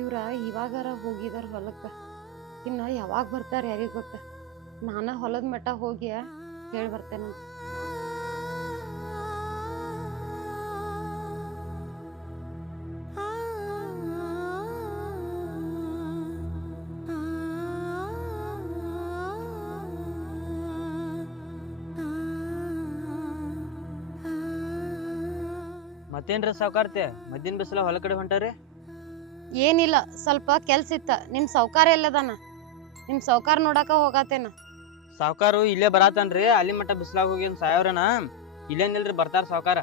ಇವ್ರ ಇವಾಗಾರ ಹೋಗಿದಾರ ಹೊಲಕ್ಕ, ಇನ್ನ ಯಾವಾಗ ಬರ್ತಾರ ಯಾರಿಗ ಗೊತ್ತ. ನಾನ ಹೊಲದ ಮಠ ಹೋಗಿ ಹೇಳಿ ಬರ್ತೇನೆ. ಮತ್ತೇನ್ರಿ ಸಾವ್ಕಾರ್ತೆ ಮದ್ದಿನ ಬಿಸಿಲ ಹೊಲ ಕಡೆ ಹೊಂಟಾರಿ? ಏನಿಲ್ಲ, ಸ್ವಲ್ಪ ಕೆಲ್ಸ ಇತ್ತ. ನಿಮ್ ಸೌಕಾರ ಎಲ್ಲದಾನ? ನಿಮ್ ಸೌಕಾರ ನೋಡಾಕ ಹೋಗತೇನ. ಸಾವ್ಕಾರು ಇಲ್ಲೇ ಬರಾತನ್ರಿ. ಅಲ್ಲಿ ಮಟ್ಟ ಬಿಸ್ಲಾಗ ಹೋಗಿ ಸಾಯವ್ರನ ಇಲ್ಲೇನಿಲ್ರಿ, ಬರ್ತಾರ ಸಾವ್ಕಾರ.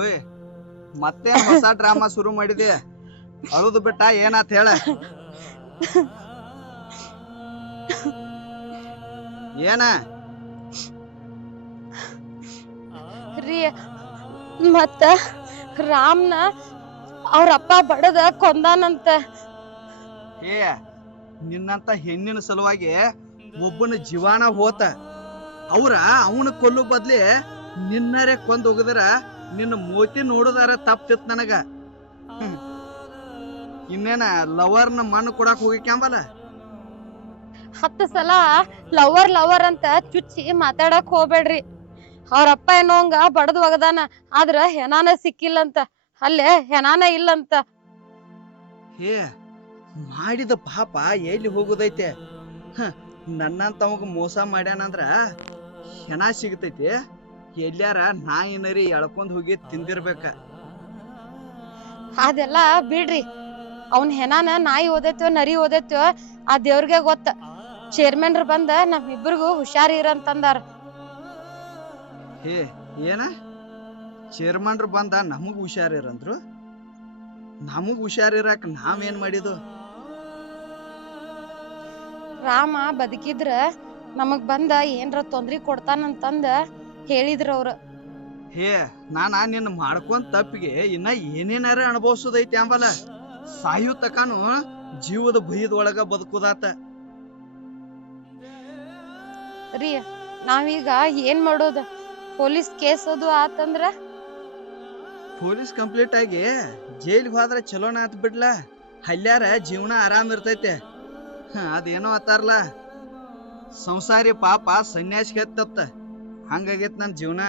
ಓಯ್ ಮತ್ತೆ ಹೊಸ ಡ್ರಾಮಾ ಶುರು ಮಾಡಿದೆ. ಅಳುದು ಬಿಟ್ಟ ಏನಾತ್ ಹೇಳ. ಏನ ರೀ, ಮತ್ತ ರಾಮ್ನ ಅವ್ರಪ್ಪ ಬಡದ ಕೊಂದಾನಂತ. ಏ ನಿನ್ನಂತ ಹೆಣ್ಣಿನ ಸಲುವಾಗಿ ಒಬ್ಬನ ಜೀವಾನ ಹೋತ. ಅವ್ರ ಅವನ ಕೊಲ್ಲು ಬದ್ಲಿ ನಿನ್ನರೇ ಕೊಂದ್ ಹೋಗದ್ರ ನಿನ್ನ ಮೋತಿ ನೋಡುದಾರ ತಪ್ತಿತ್ ನನಗ. ಇನ್ನೇನ ಲವರ್ನ ಮಣ್ಣು ಕೊಡಾಕ್ ಹೋಗಿಕ್ಯಾಂಬಲ್ಲ. 10 ಸಲ ಲವರ್ ಲವರ್ ಅಂತ ಚುಚ್ಚಿ ಮಾತಾಡಕ್ ಹೋಗ್ಬೇಡ್ರಿ. ಅವ್ರಪ್ಪ ಏನೋಂಗ ಬಡದ್ ಒಗದಾನ, ಆದ್ರ ಹೆನಾನ ಸಿಕ್ಕಿಲ್ಲಂತ. ಅಲ್ಲೇ ಹೆನಾನ ಇಲ್ಲಂತ. ಹೇ ಮಾಡಿದ ಪಾಪ ಎಲ್ಲಿ ಹೋಗುದೈತೆ? ನನ್ನಂತವಾಗ ಮೋಸ ಮಾಡ್ಯಾನಂದ್ರ ಹೆಣ ಸಿಗತೈತಿ? ಎಲ್ಲಾರ ನಾಯಿ ನರಿ ಎಳ್ಕೊಂಡ್ ಹೋಗಿ ತಿಂದಿರ್ಬೇಕ. ಅದೆಲ್ಲ ಬಿಡ್ರಿ. ಅವ್ನ್ ಹೆನಾನ ನಾಯಿ ಓದೈತೋ ನರಿ ಓದೈತೋ ಆ ದೇವ್ರಿಗೆ ಗೊತ್ತ. ಚೇರ್ಮನ್ರು ಬಂದ ನಮ್ಮಿಬ್ರಿಗೂ ಹುಷಾರಿರಂತಂದಾರ. ಹೇ ಏನ ಚೇರ್ಮನ್ರು ಬಂದ ನಮಗ್ ಹುಷಾರಿರಂದ್ರು? ನಮಗ್ ಹುಷಾರಿರಾಕ ನಾವೇನ್ ಮಾಡಿದು? ರಾಮ ಬದುಕಿದ್ರ ನಮಗ್ ಬಂದ ಏನ್ರ ತೊಂದ್ರೆ ಕೊಡ್ತಾನಂತಂದ ಹೇಳಿದ್ರ ಅವ್ರ. ಹೇ ನಾನ ನಿನ್ನ ಮಾಡ್ಕೊಂಡ್ ತಪ್ಪಿಗೆ ಇನ್ನ ಏನೇನಾರ ಅನುಭವಿಸೋದೈತಿ ಅಂಬಲ್ಲ. ಸಾಯು ತಕಾನು ಜೀವದ ಭಯದೊಳಗ ಬದುಕುದಾತ. ರೀ, ನಾವೀಗ ಏನ್ ಮಾಡೋದು? ಪೊಲೀಸ್ ಕೇಸ್ ಅದು ಆತಂದ್ರ? ಪೊಲೀಸ್ ಕಂಪ್ಲೀಟ್ ಆಗಿ ಜೈಲಿಗೆ ಹೋದ್ರ ಚಲೋನ ಆತ್ ಬಿಡ್ಲ. ಹಲ್ಯಾರ ಜೀವನ ಆರಾಮ್ ಇರ್ತೈತೆ. ಅದೇನೋ ಅತ್ತಾರಲ್ಲ, ಸಂಸಾರಿ ಪಾಪ ಸನ್ಯಾಸಿಗೆ ಹತ್ತತ್ತ. ಹಂಗಾಗೈತ್ ನನ್ ಜೀವನ.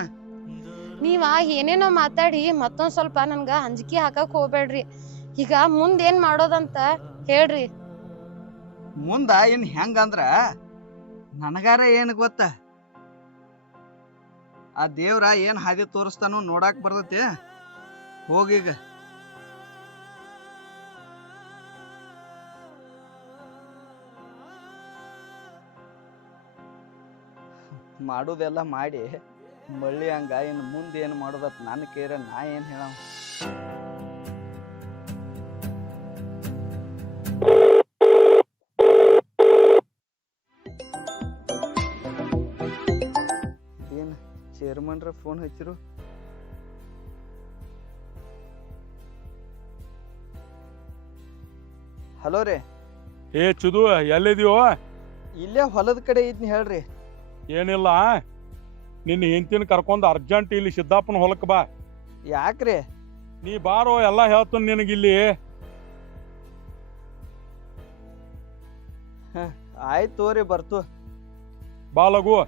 ನೀವ ಏನೇನೋ ಮಾತಾಡಿ ಮತ್ತೊಂದ್ ಸ್ವಲ್ಪ ನನ್ಗ ಅಂಜಿಕೆ ಹಾಕಕ್ ಹೋಗ್ಬೇಡ್ರಿ. ಈಗ ಮುಂದ್ ಏನ್ ಮಾಡೋದಂತ ಹೇಳ್ರಿ. ಮುಂದ ಇನ್ ಹೆಂಗಂದ್ರ ನನಗಾರ ಏನ್ ಗೊತ್ತ? ಆ ದೇವ್ರ ಏನ್ ಹಾದಿ ತೋರಿಸ್ತಾನೋ ನೋಡಾಕ್ ಬರ್ತೈತಿ. ಹೋಗೀಗ. ಮಾಡುದೆಲ್ಲ ಮಾಡಿ ಮಳ್ಳಿ ಹಂಗ ಇನ್ನು ಮುಂದೆ ಏನು ಮಾಡೋದತ್ ನನ್ನ ಕೇರ ನಾ ಏನ್ ಹೇಳ. ಏನ್ ಚೇರ್ಮನ್ರ ಫೋನ್ ಹಚ್ಚಿರು? ಹಲೋ ರೀ. ಏ ಚುದು, ಎಲ್ಲಿದೀವೋ? ಇಲ್ಲೇ ಹೊಲದ ಕಡೆ ಇದ್ನಿ ಹೇಳ್ರಿ. ಏನಿಲ್ಲ, ನಿನ್ನ ಹೆಂಡತಿನ ಕರ್ಕೊಂಡ್ ಅರ್ಜೆಂಟ್ ಇಲ್ಲಿ ಸಿದ್ದಾಪನ ಹೊಲಕ್ ಬಾ. ಯಾಕ್ರಿ? ನೀ ಬಾರೋ, ಎಲ್ಲಾ ಹೇಳ್ತೀನಿ ನಿನಗಿಲ್ಲಿ. ಆಯ್ತು ತೋರಿ, ಬರ್ತು. ಬಾ ಲಗು.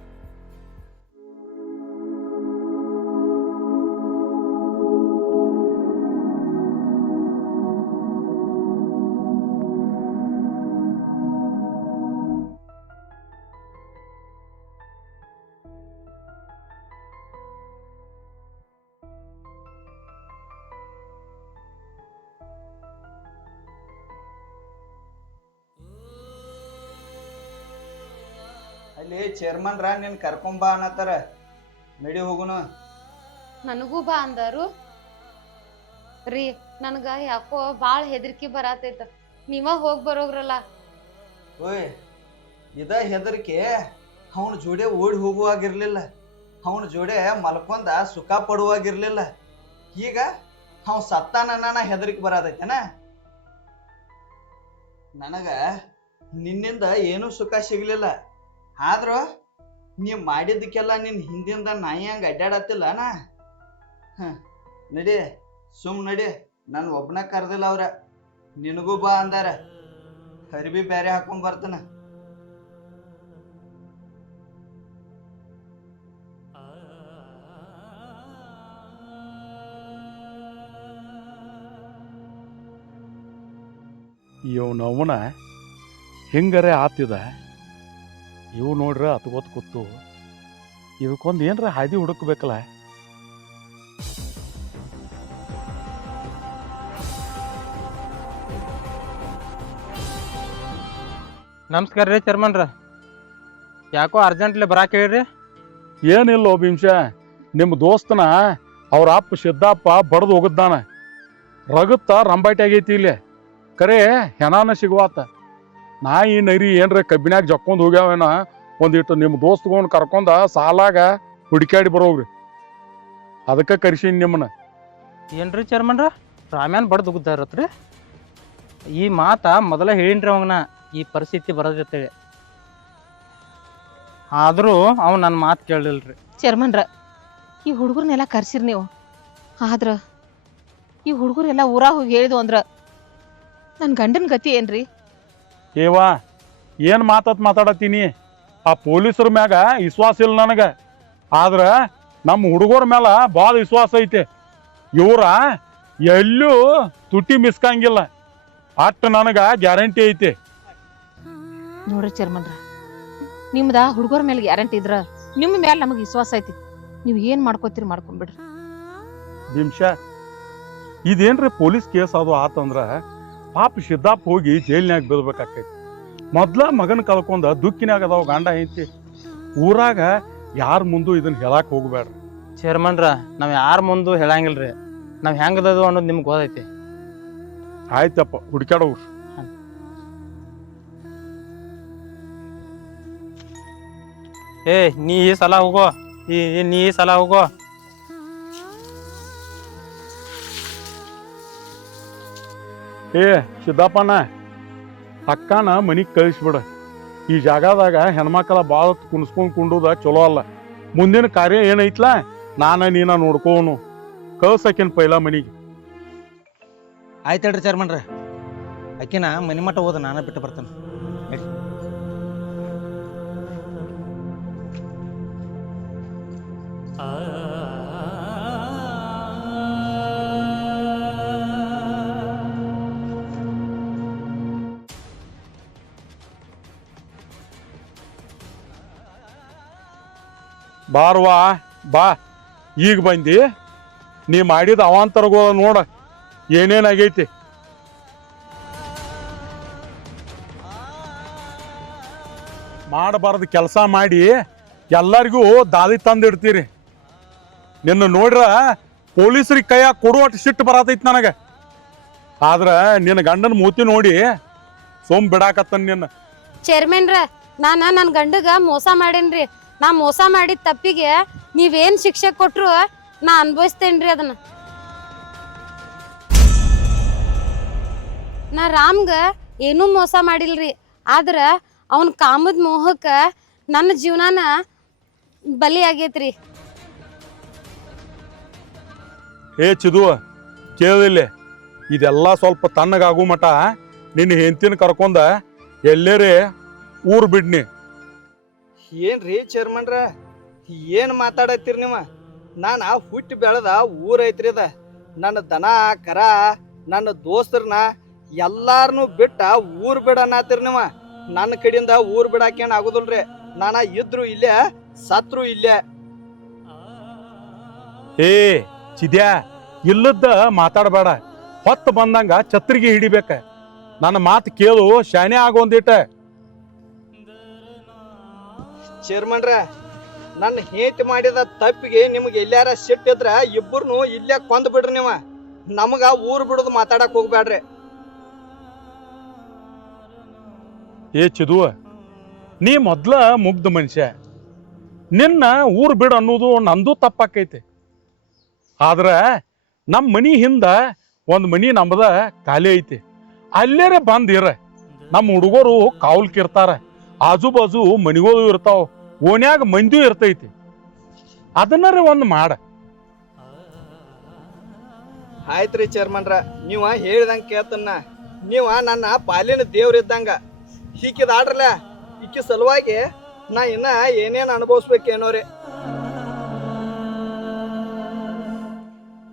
ಅಲ್ಲಿ ಚೇರ್ಮನ್ರ ನಿನ್ ಕರ್ಕೊಂಬಾ ಅನ್ನತ್ತಾರ, ನಡಿ ಹೋಗುನು. ನನಗೂ ಬಾ ಅಂದಾರು ರೀ. ನನ್ಗ ಯಾಕೋ ಬಾಳ ಹೆದರ್ಕಿ ಬರಾತೈತ, ನೀವ ಹೋಗ್ ಬರೋಗ್ರಲ್ಲ. ಓಯ್, ಇದ ಹೆದರಿಕೆ ಅವನ ಜೋಡೆ ಓಡಿ ಹೋಗುವಾಗಿರ್ಲಿಲ್ಲ, ಅವನ ಜೋಡೆ ಮಲ್ಕೊಂಡ ಸುಖ ಪಡುವಾಗಿರ್ಲಿಲ್ಲ. ಈಗ ಅವ್ ಸತ್ತಾನ ಹೆದರಿಕೆ ಬರತೈತೇನ? ನನಗ ನಿನ್ನಿಂದ ಏನೂ ಸುಖ ಸಿಗ್ಲಿಲ್ಲ, ಆದ್ರ ನೀ ಮಾಡಿದ್ದಕ್ಕೆಲ್ಲ ನಿನ್ ಹಿಂದಿಂದ ನಾಯಿ ಹಂಗ ಅಡ್ಡಾಡತ್ತಿಲ್ಲ ನಾ. ನಡಿ, ಸುಮ್ ನಡಿ. ನನ್ ಒಬ್ನ ಕರ್ದಿಲ್ಲ ಅವ್ರ, ನಿನಗೂ ಬಾ ಅಂದಾರ. ಅರಿಬಿ ಬ್ಯಾರೆ ಹಾಕೊಂಡ್ ಬರ್ತಾನ. ಇವನವನ ಹಿಂಗರೆ ಆತಿದ, ಇವು ನೋಡ್ರ ಅತ್ಗೊತ್ ಕೂತು ಇದಕ್ಕೊಂದು ಏನ್ರ ಹಾದಿ ಹುಡುಕ್ಬೇಕಲ್ಲ. ನಮಸ್ಕಾರ ರೀ ಚೇರ್ಮನ್ರ, ಯಾಕೋ ಅರ್ಜೆಂಟ್ಲಿ ಬರಾಕ್ ಹೇಳ್ರಿ. ಏನಿಲ್ಲೋ ಭೀಮ್ಸ, ನಿಮ್ಮ ದೋಸ್ತನ ಅವ್ರ ಅಪ್ಪ ಸಿದ್ದಪ್ಪ ಬಡ್ದು ಹೋಗದ್ದಾನ. ರಗತ್ತ ರಂಬಾಟಿ ಆಗೈತಿ ಇಲ್ಲಿ, ಕರೆ ಹೆಣಾನ ಸಿಗುವಾತ. ನಾಯಿ ನರಿ ಏನ್ರ ಕಬ್ಬಿನ್ಯಾಗ ಜಕ್ಕೊಂಡ್ ಹೋಗ್ಯಾವೇನ, ಒಂದಿಟ್ಟು ನಿಮ್ಮ ದೋಸ್ತಗೊಂಡು ಕರ್ಕೊಂಡ ಸಾಲಾಗ ಹುಡುಕ್ಯಾಡಿ ಬರೋಗ್ರಿ. ಅದಕ್ಕೆ ಕರ್ಸೀನಿ ನಿಮ್ಮನ್ನ. ಏನ್ರಿ ಚೇರ್ಮನ್ರ, ರಾಮ್ಯಾನ್ ಬಡ್ದು ಹೋಗುತ್ತಾರತ್ರಿ? ಈ ಮಾತ ಮೊದಲ ಹೇಳಿನ್ರಿ ಅವಂಗನ, ಈ ಪರಿಸ್ಥಿತಿ ಬರೋದಿರ್ತೇಳಿ. ಆದ್ರೂ ಅವ್ ನನ್ನ ಮಾತು ಕೇಳಲಿಲ್ರಿ. ಚೇರ್ಮನ್ರ, ಈ ಹುಡುಗರ್ನೆಲ್ಲ ಕರ್ಸಿರ್ ನೀವು, ಆದ್ರ ಈ ಹುಡುಗರೆಲ್ಲ ಊರಾಗ ಹೋಗಿ ಹೇಳಿದ್ವು ಅಂದ್ರ ನನ್ನ ಗಂಡನ ಗತಿ ಏನ್ರಿ? ಏವಾ, ಏನ್ ಮಾತಾಡತ್ತೀನಿ? ಆ ಪೊಲೀಸರ ಮ್ಯಾಗ ವಿಶ್ವಾಸ ಇಲ್ಲ ನನಗ, ಆದ್ರ ನಮ್ಮ ಹುಡುಗರ ಮ್ಯಾಲ ಭಾಳ ವಿಶ್ವಾಸ ಐತೆ. ಇವ್ರ ಎಲ್ಲೂ ತುಟಿ ಮಿಸ್ಕಂಗಿಲ್ಲ, ಅಷ್ಟು ನನಗ ಗ್ಯಾರಂಟಿ ಐತಿ. ನೋಡ್ರಿ ಚೇರ್ಮನ್ರ, ನಿಮ್ದ ಹುಡುಗರ ಮೇಲೆ ಗ್ಯಾರಂಟಿ ಇದ್ರ ನಿಮ್ಮ ಮೇಲೆ ನಮಗೆ ವಿಶ್ವಾಸ ಐತಿ. ನೀವು ಏನ್ ಮಾಡ್ಕೋತೀರಿ ಮಾಡ್ಕೊಂಡ್ಬಿಡ್ರಿ. ಭೀಮ್ಸ, ಇದೇನ್ರಿ ಪೊಲೀಸ್ ಕೇಸ್ ಅದು ಆತಂದ್ರ ಪಾಪ ಸಿದ್ದಪ್ಪ ಹೋಗಿ ಜೈಲ್ನ್ಯಾಗ ಬೀಳ್ಬೇಕಾಕೈತಿ. ಮೊದ್ಲ ಮಗನ ಕಳ್ಕೊಂಡ ದುಃಖಿನಾಗ ಅದಾವ ಗಂಡ ಐತಿ. ಊರಾಗ ಯಾರ ಮುಂದೂ ಇದನ್ನ ಹೇಳಾಕ್ ಹೋಗ್ಬೇಡ್ರಿ. ಚೇರ್ಮನ್ರ, ನಾವ್ ಯಾರ ಮುಂದೂ ಹೇಳಂಗಿಲ್ರಿ, ನಾವ್ ಹೆಂಗದದು ಅನ್ನೋದು ನಿಮ್ಗೆ ಗೊತ್ತೈತಿ. ಆಯ್ತಪ್ಪ, ಹುಡ್ಕ್ಯಾಡವ್ರಿ. ಏ ನೀ ಈ ಸಲ ಹೋಗೋ, ನೀ ಈ ಸಲ ಹೋಗೋ. ಏ ಸಿದ್ದಪ್ಪನ, ಅಕ್ಕನ ಮನಿಗ್ ಕಳಿಸ್ಬಿಡ. ಈ ಜಾಗದಾಗ ಹೆಣ್ಮಕ್ಳ ಭಾಳ ಕುಣಿಸ್ಕೊಂಡ್ ಕುಂಡುದ ಚಲೋ ಅಲ್ಲ. ಮುಂದಿನ ಕಾರ್ಯ ಏನೈತ್ಲ ನೀನ ನೋಡ್ಕೋನು. ಕಳ್ಸಕಿನ್ ಪೈಲ ಮನಿಗೆ. ಆಯ್ತಲ್ರಿ ಚೇರ್ಮನ್ರ, ಆಕಿನ ಮನಿ ಮಠ ಹೋದ ನಾನ ಬಿಟ್ಟು ಬರ್ತಾನೆ. ಬಾರ್ವಾ ಬಾ, ಈಗ ಬಂದಿ. ನೀ ಮಾಡಿದ ಅವಾಂತರಗೋಳ ನೋಡ ಏನೇನಾಗೈತಿ. ಮಾಡಬಾರ್ದು ಕೆಲಸ ಮಾಡಿ ಎಲ್ಲರಿಗೂ ದಾಳಿ ತಂದಿಡ್ತೀರಿ. ನಿನ್ನ ನೋಡ್ರ ಪೊಲೀಸರಿಗೆ ಕೈಯಾಗ ಕೊಡುವಟ್ಟು ಸಿಟ್ಟು ಬರತೈತಿ ನನಗೆ. ಆದ್ರ ನಿನ್ನ ಗಂಡನ ಮೂತಿ ನೋಡಿ ಸೋಮ್ ಬಿಡಾಕತ್ತನ್ ನಿನ್ನ. ಚೇರ್ಮನ್ರ, ನನ್ನ ಗಂಡಗ ಮೋಸ ಮಾಡೇನ್ರಿ. ನಾ ಮೋಸ ಮಾಡಿದ ತಪ್ಪಿಗೆ ನೀವೇನ್ ಶಿಕ್ಷೆ ಕೊಟ್ರು ನಾ ಅನ್ಭವಿಸ್ತೇನ್ರಿ ಅದನ್ನ. ನಾ ರಾಮ್ಗ ಏನೂ ಮೋಸ ಮಾಡಿಲ್ರಿ, ಆದ್ರ ಅವನ್ ಕಾಮದ ಮೋಹಕ್ಕ ನನ್ನ ಜೀವನಾನ ಬಲಿ ಆಗೇತ್ರಿ. ಏ ಚಿದು, ಕೇಳಿಲ್ಲ, ಇದೆಲ್ಲ ಸ್ವಲ್ಪ ತಣ್ಣಗಾಗು ಮಟ ನಿನ್ನ ಹೆಂಡತಿನ ಕರ್ಕೊಂಡ ಎಲ್ಲೇರೆ ಊರ್ ಬಿಡ್ನಿ. ಏನ್ರಿ ಚೇರ್ಮನ್ರ, ಏನ್ ಮಾತಾಡತ್ತೀರಿ ನೀವು? ನಾನ ಹುಟ್ಟಿ ಬೆಳೆದ ಊರ್ ಐತ್ರಿ ಅದ. ನನ್ನ ದನ ಕರ ನನ್ನ ದೋಸ್ತರನ್ನ ಎಲ್ಲಾರನು ಬಿಟ್ಟ ಊರ್ ಬಿಡ ಅನ್ನತ್ತೀರಿ ನೀವು. ನನ್ನ ಕಡೆಯಿಂದ ಊರ್ ಬಿಡಾಕೇನ್ ಆಗುದಿಲ್ರಿ. ನಾನ ಇದ್ರು ಇಲ್ಲೇ, ಸತ್ರು ಇಲ್ಲೇ. ಏ ಚಿದ್ಯಾ, ಇಲ್ಲದ ಮಾತಾಡಬೇಡ. ಹೊತ್ತು ಬಂದಂಗ ಛತ್ರಿಗೆ ಹಿಡಿಬೇಕ. ನನ್ನ ಮಾತು ಕೇಳು, ಶಾನೆ ಆಗೋಂದಿಟ್ಟ. ಚೇರ್ಮನ್ರ ನನ್ನ ಹೇಂತಿ ಮಾಡಿದ ತಪ್ಪಿಗೆ ನಿಮ್ಗೆ ಎಲ್ಲಾರ ಸಿಟ್ಟಿದ್ರ ಇಬ್ಬರನ್ನು ಇಲ್ಲೇ ಕೊಂದ್ ಬಿಡ್ರಿ ನೀವ. ನಮಗ ಊರ್ ಬಿಡುದು ಮಾತಾಡಕ್ ಹೋಗ್ಬ್ಯಾಡ್ರಿ. ಏ ಚಿದುವ, ನೀ ಮೊದ್ಲ ಮುಗ್ಧ ಮನುಷ್ಯ. ನಿನ್ನ ಊರ್ ಬಿಡು ಅನ್ನೋದು ನಂದು ತಪ್ಪಾಕೈತಿ. ಆದ್ರ ನಮ್ಮ ಮನಿ ಹಿಂದ ಒಂದ್ ಮನಿ ನಮ್ದ ಖಾಲಿ ಐತಿ. ಅಲ್ಲೇರೆ ಬಂದಿರ. ನಮ್ಮ ಹುಡುಗರು ಕಾವಲ್ಕಿರ್ತಾರ. ಆಜು ಬಾಜು ಮನಿಗಳು ಇರ್ತಾವ, ಓನ್ಯಾಗ ಮಂದಿಯೂ ಇರ್ತೈತಿ. ಅದನ್ನರ ಒಂದ್ ಮಾಡ. ಆಯ್ತ್ರಿ ಚೇರ್ಮನ್ರ, ನೀವ ಹೇಳ್ದಂಗ ಕೇಳ್ತನ್ನ. ನೀವ ನನ್ನ ಪಾಲಿನ ದೇವ್ರ ಇದ್ದಂಗ. ಈಕಿದಾಡ್ರಲ್ಲ, ಈಕಿ ಸಲುವಾಗಿ ನಾ ಇನ್ನ ಏನೇನ್ ಅನುಭವಿಸ್ಬೇಕೇನೋರಿ.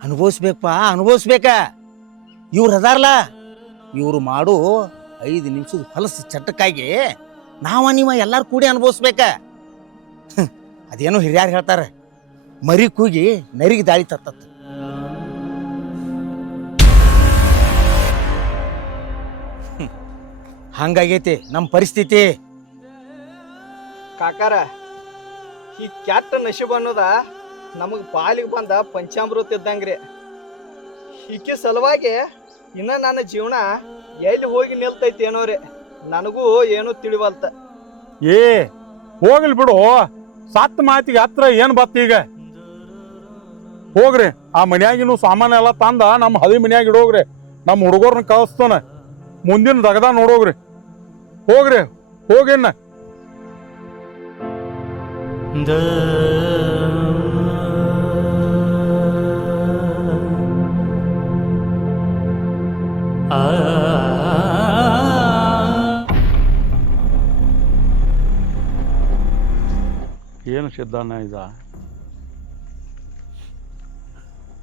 ಅನುಭವಿಸ್ಬೇಕಪ್ಪ, ಅನುಭವಿಸ್ಬೇಕ. ಇವ್ರು ಅದಾರಲ್ಲ, ಇವ್ರು ಮಾಡು 5 ನಿಮಿಷದ ಹೊಲಸು ಚಟಕ್ಕಾಗಿ ನೀವ ಎಲ್ಲಾರು ಕೂಡಿ ಅನುಭವಿಸ್ಬೇಕ. ಅದೇನೋ ಹಿರಿಯಾರು ಹೇಳ್ತಾರೆ, ಮರಿ ಕೂಗಿ ನರಿಗೆ ದಾಳಿ ತರ್ತತ್. ಹಂಗಾಗೈತಿ ನಮ್ಮ ಪರಿಸ್ಥಿತಿ. ಕಾಕಾರ, ಈ ಕೆಟ್ಟ ನಶೀಬ್ ಅನ್ನೋದ ನಮಗ್ ಪಾಲಿಗೆ ಬಂದ ಪಂಚಾಮೃತ ಇದ್ದಂಗ್ರಿ. ಈಕಿ ಸಲುವಾಗಿ ಇನ್ನ ನನ್ನ ಜೀವನ ಎಲ್ಲಿ ಹೋಗಿ ನಿಲ್ತೈತಿ ಏನೋರಿ. ನನಗೂ ಏನೂ ತಿಳಿವಲ್ತ. ಏ ಹೋಗ್ಲಿ ಬಿಡು, ಸತ್ ಮಾತಿಗೆ ಹತ್ರ ಏನ್ ಬತ್ತ ಈಗ. ಹೋಗ್ರಿ, ಆ ಮನ್ಯಾಗಿನ ಸಾಮಾನ ಎಲ್ಲ ತಂದ ನಮ್ಮ ಹದಿ ಮನ್ಯಾಗ ಇಡೋಗ್ರಿ. ನಮ್ಮ ಹುಡುಗರ್ನ ಕಳಿಸ್ತಾನ, ಮುಂದಿನ ದಗದ ನೋಡೋಗ್ರಿ. ಹೋಗ್ರಿ, ಹೋಗಿನ್ನ. ಏನು ಸಿದ್ಧಾನ ಇದ?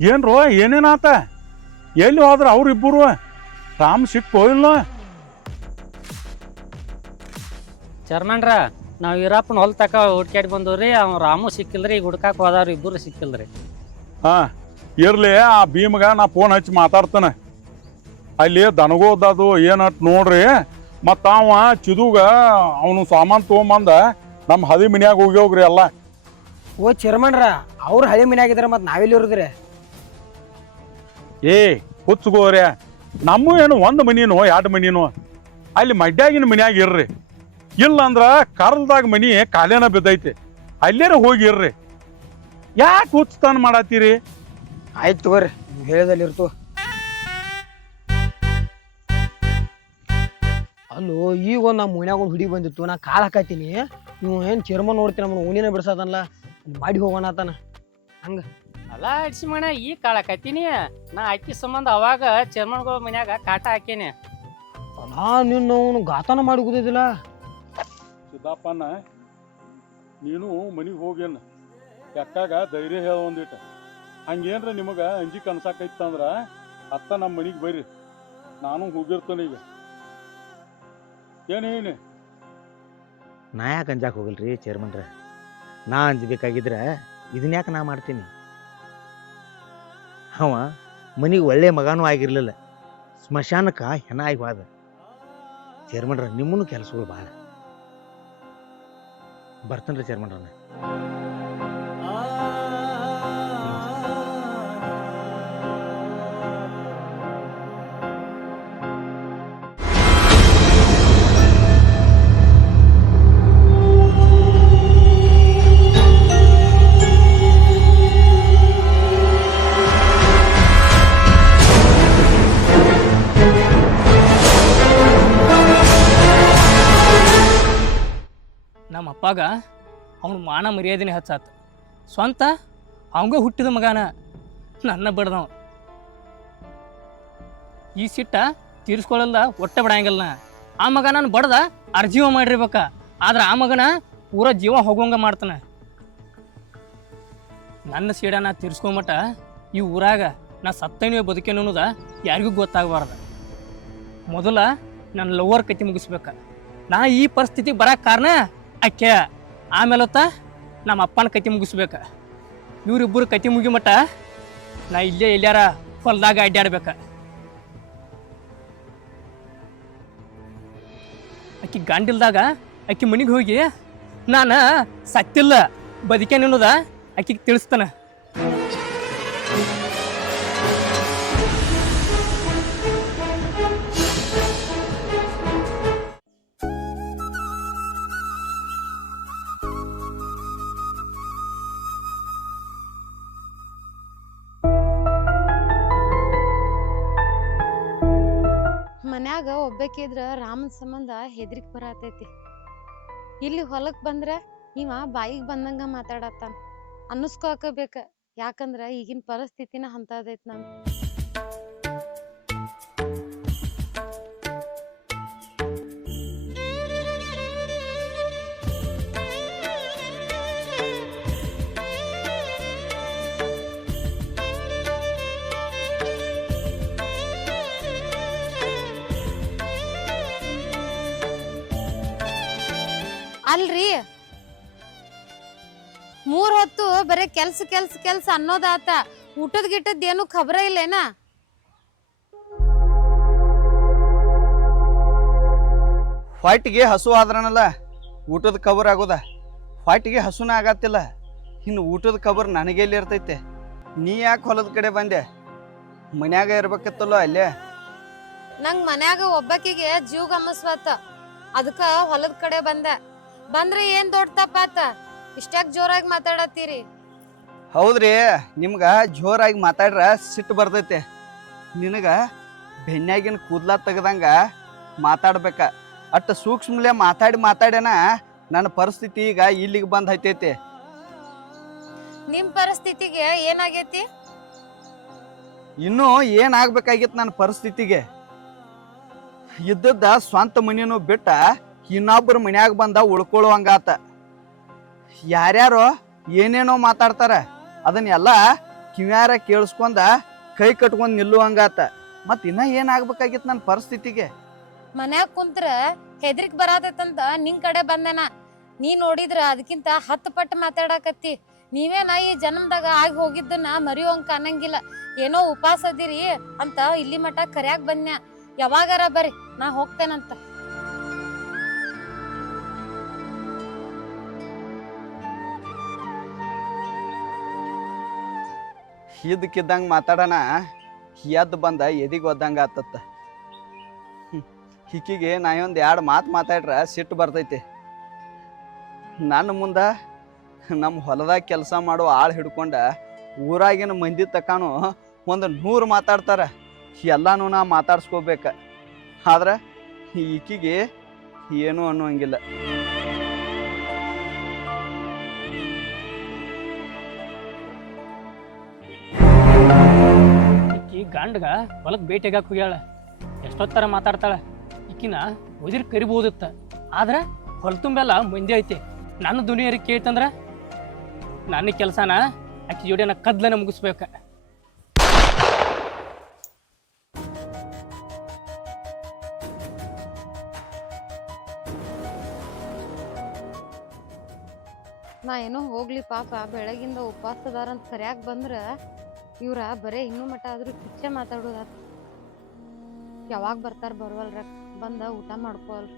ಏನ್ರೋ ಏನೇನಾತ? ಎಲ್ಲಿ ಹೋದ್ರ ಅವ್ರಿಬ್ಬರು? ರಾಮ್ ಸಿಕ್ಕೋ ಇಲ್ಲ? ಚರ್ಮನ್ರ, ನಾವು ಈರಪ್ಪನ ಹೊಲ ತಕ ಹುಡ್ಕ್ಯಾಡಿ ಬಂದವ್ರಿ. ಅವ್ ರಾಮು ಸಿಕ್ಕಿಲ್ರಿ, ಈಗ ಹುಡ್ಕಾಕ್ ಹೋದವ್ರು ಇಬ್ಬರು ಸಿಕ್ಕಿಲ್ರಿ. ಹಾ ಇರ್ಲಿ, ಆ ಭೀಮ್ಗ ನಾ ಫೋನ್ ಹಚ್ಚಿ ಮಾತಾಡ್ತಾನೆ. ಅಲ್ಲಿ ದನಗೋದದು ಏನಟ್ ನೋಡ್ರಿ. ಮತ್ತ ಅವ ಚಿದುಗ ಅವನು ಸಾಮಾನು ತಗೊಂಬಂದ ನಮ್ಮ ಹದಿ ಮನ್ಯಾಗ ಹೋಗ್ರಿ ಎಲ್ಲ. ಓ ಚೇರ್ಮನ್ರ, ಅವ್ರು ಹಳೆ ಮನ್ಯಾಗಿದ್ರ ಮತ್ ನಾವೆಲ್ಲಿ ಇರುದ್ರಿ? ಏ ಹುಚ್ಚಗೋರ್ಯ, ನಮ್ಮ ಏನು ಒಂದು ಮನಿನೋ 2 ಮನಿನೋ, ಅಲ್ಲಿ ಮಡ್ಯಾಗಿನ ಮನ್ಯಾಗ ಇರ್ರಿ. ಇಲ್ಲ ಅಂದ್ರ ಕರ್ಲ್ದಾಗ ಮನಿ ಕಾಲೇನ ಬಿದ್ದೈತಿ, ಅಲ್ಲೇರ ಹೋಗಿರ್ರಿ. ಯಾಕೆ ಹುಚ್ಚತಾನ ಮಾಡತ್ತೀರಿ? ಆಯ್ತು ತಗೋರಿ, ನೀವು ಹೇಳಿದಲ್ಲಿ ಇರ್ತು. ಅಲ್ಲೋ, ಈಗ ಒಂದು ನಮ್ಮ ಮನ್ಯಾಗ ಒಂದು ಹುಡುಗಿ ಬಂದಿತ್ತು. ನಾ ಕಾಲ್ ಹಾಕತ್ತೀನಿ, ನೀವು ಏನು ಚೇರ್ಮನ್ ನೋಡ್ತೀನಿ ನಮ್ಮನ್ನ ಓಣಿನ ಬಿಡ್ಸದಲ್ಲ, ಮಾಡಿ ಹೋಗೋಣ ಆತನ. ಹಂಗ ಅಲ್ಲ ಅಡ್ಸಿ ಮಣ, ಈ ಕಾಳಕತ್ತೀನಿ ನಾ ಅಕ್ಕಿ ಸಂಬಂಧ ಅವಾಗ ಚೇರ್ಮನ್ಗಳ ಮನ್ಯಾಗ ಕಾಟ ಹಾಕೇನಿ. ನಾ ನಿನ್ನ ಅವನು ಗಾತನ ಮಾಡಿ ಕೂದಿದ್ದಿಲ್ಲ. ಸಿದ್ದಪ್ಪನ, ನೀನು ಮನಿಗೆ ಹೋಗ್ಯನ ಯಾಕಾಗ ಧೈರ್ಯ ಹೇಳ ಒಂದಿಟ. ಹಂಗೇನ್ರ ನಿಮಗ ಅಂಜಿಕ್ ಅನ್ಸಾಕೈತಂದ್ರ ಅತ್ತ ನಮ್ಮ ಮನಿಗೆ ಬರ್ರಿ, ನಾನು ಹೋಗಿರ್ತೇನೆ ಈಗ. ಏನೇನು ನಾ ಯಾಕೆ ಅಂಜಾಕ್ ಹೋಗಲ್ರಿ ಚೇರ್ಮನ್ರ? ನಾ ಅಂಜಬೇಕಾಗಿದ್ರೆ ಇದನ್ಯಾಕೆ ನಾ ಮಾಡ್ತೀನಿ? ಅವ ಮನಿಗೆ ಒಳ್ಳೆ ಮಗನೂ ಆಗಿರ್ಲಿಲ್ಲ, ಸ್ಮಶಾನಕ್ಕ ಹೆಣ ಆಗಿ ಹೋದ. ಚೇರ್ಮನ್ರ, ನಿಮ್ಮನ್ನು ಕೆಲಸಗಳು ಭಾಳ. ಬರ್ತೇನ್ರಿ ಚೇರ್ಮನ್ರ. ನಮ್ಮ ಅಪ್ಪಾಗ ಅವನು ಮಾನ ಮರ್ಯಾದೆನೇ ಹಚ್ಚಾತ. ಸ್ವಂತ ಅವಂಗ ಹುಟ್ಟಿದ ಮಗನ ನನ್ನ ಬಡ್ದವ. ಈ ಸಿಟ್ಟ ತೀರಿಸ್ಕೊಳ್ಳಲ್ಲ, ಒಟ್ಟೆ ಬಿಡಂಗಿಲ್ಲ. ಆ ಮಗ ನಾನು ಬಡ್ದ ಅರ್ಜೀವ ಮಾಡಿರ್ಬೇಕ, ಆದ್ರೆ ಆ ಮಗನ ಪೂರ ಜೀವ ಹೋಗೋಂಗ ಮಾಡ್ತಾನೆ. ನನ್ನ ಸೀಡ ನಾ ತೀರ್ಸ್ಕೊಂಬಟ ಈ ಊರಾಗ ನಾ ಸತ್ತೇನೋ ಬದುಕೇನೋ ಅನ್ನೋದ ಯಾರಿಗೂ ಗೊತ್ತಾಗಬಾರ್ದು. ಮೊದಲ ನನ್ನ ಲವರ್ ಕತ್ತಿ ಮುಗಿಸ್ಬೇಕ. ನಾ ಈ ಪರಿಸ್ಥಿತಿಗೆ ಬರಕ್ಕೆ ಕಾರಣ ಅಕ್ಕೆ. ಆಮೇಲತ್ತ ನಮ್ಮ ಅಪ್ಪನ ಕತ್ತಿ ಮುಗಿಸ್ಬೇಕ. ಇವರಿಬ್ಬರು ಕತ್ತಿ ಮುಗಿ ಮಟ್ಟ ನಾ ಇಲ್ಲೇ ಎಲ್ಲಾರ ಹೊಲದಾಗ ಅಡ್ಡಾಡ್ಬೇಕ. ಅಕ್ಕಿ ಗಂಡಿಲ್ದಾಗ ಅಕ್ಕಿ ಮನೆಗೆ ಹೋಗಿ ನಾನು ಸತ್ತಿಲ್ಲ ಬದುಕೇನ್ ಅನ್ನೋದ ಆಕಿಗೆ ತಿಳಿಸ್ತಾನ. ಮನ್ಯಾಗ ಒಬ್ಬಾಕಿದ್ರ ರಾಮನ್ ಸಂಬಂಧ ಹೆದ್ರಿಕ್ ಬರತೈತಿ. ಇಲ್ಲಿ ಹೊಲಕ್ ಬಂದ್ರ ಇವ ಬಾಯಿಗೆ ಬಂದಂಗ ಮಾತಾಡತ್ತಾನ ಅನ್ನಿಸ್ಕೋಬೇಕ. ಯಾಕಂದ್ರ ಈಗಿನ ಪರಿಸ್ಥಿತಿನ ಅಂತದೈತ್ ನಮ್. ಅಲ್ರಿ 3 ಹೊತ್ತು ಬರೇ ಕೆಲ್ಸ ಕೆಲ್ಸ ಕೆಲ್ಸ ಅನ್ನೋದಾತ, ಊಟದ ಗಿಟ್ಟದ್ ಏನು ಖಬರ ಇಲ್ಲೇನ? ಹೊಟ್ಟಿಗೆ ಹಸು ಆದ್ರನಲ್ಲ ಊಟದ ಕಬರ್ ಆಗೋದ. ಹೊಟ್ಟಿಗೆ ಹಸುನ ಆಗತ್ತಿಲ್ಲ, ಇನ್ನು ಊಟದ ಕಬರ್ ನನಗೆಲ್ಲಿ ಇರ್ತೈತೆ? ನೀ ಯಾಕೆ ಹೊಲದ ಕಡೆ ಬಂದೆ? ಮನ್ಯಾಗ ಇರ್ಬೇಕಿತ್ತಲ್ಲೋ ಅಲ್ಲೇ. ನಂಗ್ ಮನ್ಯಾಗ ಒಬ್ಬಾಕಿಗೆ ಜೀವ ಗಮಸ್ವಾತ, ಅದಕ್ಕ ಹೊಲದ ಕಡೆ ಬಂದೆ. ಬಂದ್ರೆ ಏನ್ ದೊಡ್ಡ ತಪ್ಪಾತ? ಇಷ್ಟಾಕ್ ಜೋರಾಗಿ ಮಾತಾಡತ್ತೀರಿ? ಹೌದ್ರಿ, ನಿಮ್ಗ ಜೋರಾಗಿ ಮಾತಾಡ್ರ ಸಿಟ್ಟು ಬರ್ತೈತೆ. ನಿನಗ ಬೆನ್ಯಾಗಿನ ಕೂದ್ಲ ತೆಗ್ದಂಗ ಮಾತಾಡ್ಬೇಕ. ಅಟ್ಟ ಸೂಕ್ಷ್ಮಲೆ ಮಾತಾಡ್ಯಾನ ನನ್ನ ಪರಿಸ್ಥಿತಿ ಈಗ ಇಲ್ಲಿಗೆ ಬಂದ್ ಹೈತೈತಿ. ನಿಮ್ ಪರಿಸ್ಥಿತಿಗೆ ಏನಾಗೈತಿ? ಇನ್ನೂ ಏನಾಗ್ಬೇಕಾಗಿತ್ತು ನನ್ನ ಪರಿಸ್ಥಿತಿಗೆ? ಇದ್ದದ್ದ ಸ್ವಂತ ಮನಿನೂ ಬಿಟ್ಟ ಇನ್ನೊಬ್ಬರ ಮನ್ಯಾಗ ಬಂದ ಉಳ್ಕೊಳ್ಳುವಂಗಾತ. ಯಾರ್ಯಾರೋ ಏನೇನೋ ಮಾತಾಡ್ತಾರ, ಅದನ್ನೆಲ್ಲ ಕಿವ್ಯಾರ ಕೇಳಿಸ್ಕೊಂಡ ಕೈ ಕಟ್ಕೊಂಡ್ ನಿಲ್ಲುವಂಗಾತ. ಮತ್ ಇನ್ನ ಏನಾಗ್ಬೇಕಾಗಿತ್ತು ನನ್ನ ಪರಿಸ್ಥಿತಿಗೆ? ಮನ್ಯಾಗ ಕುಂತ್ರ ಹೆದ್ರಿಕ್ ಬರತೈತಂತ ನಿನ್ ಕಡೆ ಬಂದೆನ. ನೀ ನೋಡಿದ್ರ ಅದಕ್ಕಿಂತ 10 ಪಟ್ಟು ಮಾತಾಡಕತ್ತಿ. ನೀವೇನ ಈ ಜನ್ಮದಾಗ ಆಗಿ ಹೋಗಿದ್ದನ್ನ ಮರಿಯೋಂಗ್ ಕಾಣಂಗಿಲ್ಲ. ಏನೋ ಉಪವಾಸ ಅದಿರಿ ಅಂತ ಇಲ್ಲಿ ಮಠ ಕರ್ಯಾಕ್ ಬಂದ್ನ್ಯಾ. ಯಾವಾಗಾರ ಬರ್ರಿ, ನಾ ಹೋಗ್ತೇನಂತ. ಇದ್ದಕ್ಕಿದ್ದಂಗ ಮಾತಾಡೋಣ, ಎದ್ದು ಬಂದ ಎದಿಗೆ ಒದ್ದಂಗ ಆತತ್ತ. ಹಿಕ್ಕಿಗೆ ನಾ ಒಂದು 2 ಮಾತು ಮಾತಾಡ್ರ ಸಿಟ್ಟು ಬರ್ತೈತಿ. ನನ್ನ ಮುಂದ ನಮ್ಮ ಹೊಲದಾಗ ಕೆಲಸ ಮಾಡೋ ಆಳು ಹಿಡ್ಕೊಂಡ ಊರಾಗಿನ ಮಂದಿ ತಕಾನು ಒಂದು 100 ಮಾತಾಡ್ತಾರ. ಎಲ್ಲಾನು ನಾ ಮಾತಾಡ್ಸ್ಕೋಬೇಕ. ಆದ್ರೆ ಈಕಿಗೆ ಏನೂ ಅನ್ನೋಂಗಿಲ್ಲ. ಈಕಿ ಗಂಡಗ ಹೊಲಕ್ ಭೇಟಿಯಾಗಕ್ಕೆ ಹೋಗ್ಯಾಳ. ಎಷ್ಟೊತ್ತರ ಮಾತಾಡ್ತಾಳ. ಈಕಿನ ಒದಿರ್ ಕರಿಬಹುದಿತ್ತ, ಆದ್ರ ಹೊಲ ತುಂಬೆಲ್ಲ ಮಂದಿ ಐತಿ. ನನ್ನ ದುನಿಯರಿಗೆ ಕೇಳ್ತಂದ್ರ ನನ್ನ ಕೆಲಸನ ಆಕಿ ಜೋಡಿನ ಕದ್ಲನ ಮುಗಿಸ್ಬೇಕ. ನಾ ಏನೋ ಹೋಗ್ಲಿ ಪಾಪ, ಬೆಳಗಿಂದ ಉಪವಾಸದಾರ ಅಂತ ಕರ್ಯಾಕ್ ಬಂದ್ರ ಇವ್ರ ಬರೇ ಇನ್ನೂ ಮಠ ಆದ್ರೂ ಕಿಚ್ಚೆ ಮಾತಾಡೋದಾತ. ಯಾವಾಗ ಬರ್ತಾರ ಬರುವಲ್ರ, ಬಂದ ಊಟ ಮಾಡ್ಕೋಲ್.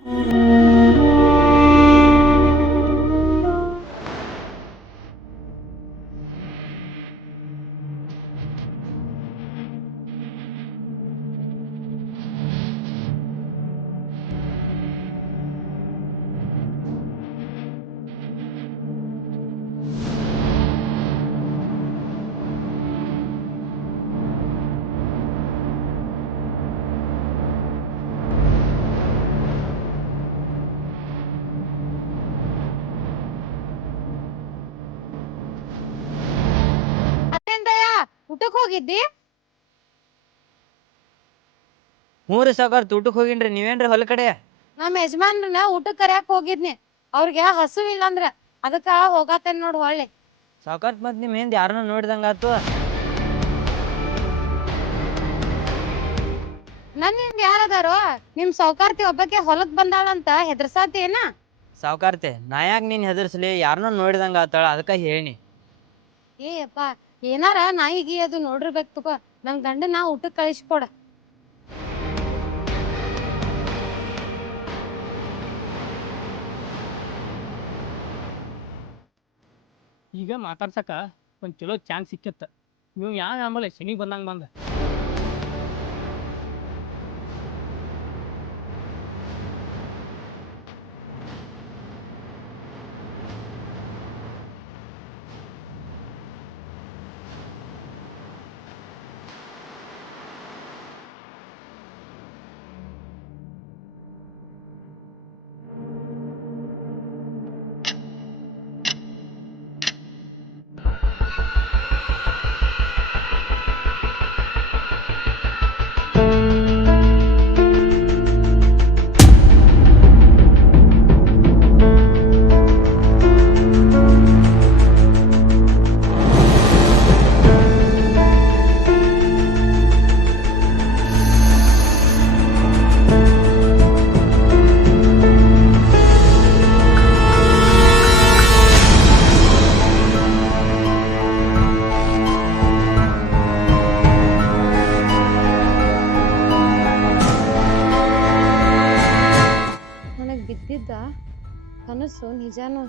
ಊಟಕ್ ಹೋಗಿದ್ದಿ? ಮೂರು ಸಾವ್ಕಾರ ಊಟಕ್ ಹೋಗಿನ್ರಿ. ನೀವೇನ್ರಿ ಹೊಲ ಕಡೆ? ನಮ್ಮ ಯಜಮಾನ್ರನ್ನ ಊಟಕ್ ಕರ್ಯಾಕ್ ಹೋಗಿದ್ನಿ. ಅವ್ರಿಗೆ ಹಸು ಇಲ್ಲಂದ್ರ ಅದಕ್ಕ ಹೋಗಾತೇನ್ ನೋಡ್ ಹೊಳ್ಳಿ. ಸಾವ್ಕಾರ ಮತ್ ನಿಮ್ ಹಿಂದ್ ಯಾರನ್ನ ನೋಡಿದಂಗಾತು. ನನ್ ಹಿಂದ್ ಯಾರದಾರೋ? ನಿಮ್ ಸೌಕಾರ್ತಿ ಒಬ್ಬಕ್ಕೆ ಹೊಲಕ್ ಬಂದಾಳಂತ ಹೆದರ್ಸಾತೇನ? ಸಾವ್ಕಾರ್ತೆ, ನಾ ಯಾಕೆ ನೀನ್ ಹೆದರ್ಸ್ಲಿ? ಯಾರನ್ನ ನೋಡಿದಂಗ ಆತಾಳ, ಅದಕ್ಕ ಹೇಳಿ. ಏ ಅಪ್ಪ, ಏನಾರ ನಾಯಿಗಿ ಅದು ನೋಡಿರ್ಬೇಕು ತಗೋ. ನನ್ ಗಂಡನ ಊಟಕ್ ಕಳಿಸ್ಕೊಡ. ಈಗ ಮಾತಾಡ್ಸಕ ಒಂದು ಚಲೋ ಚಾನ್ಸ್ ಸಿಕ್ಕಿತ್ತ ನೀವು ಯಾವ ಆಮೇಲೆ ಶನಿ ಬಂದಂಗೆ ಬಂದ ನನಗ್ ಬಿದ್ದಿದ್ದ ಕನಸು ನಿಜಾನು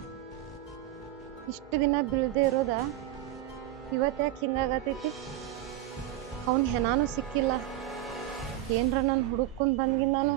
ಇಷ್ಟು ದಿನ ಬೀಳ್ದೆ ಇರೋದ ಇವತ್ತ್ಯಾಕೆ ಹಿಂಗಾಗತೈತಿ ಅವನ್ ಹೆನಾನು ಸಿಕ್ಕಿಲ್ಲ ಏನ್ರ ನಾನು ಹುಡುಕೊಂಡ್ ಬಂದ್ಗಿನ್ ನಾನು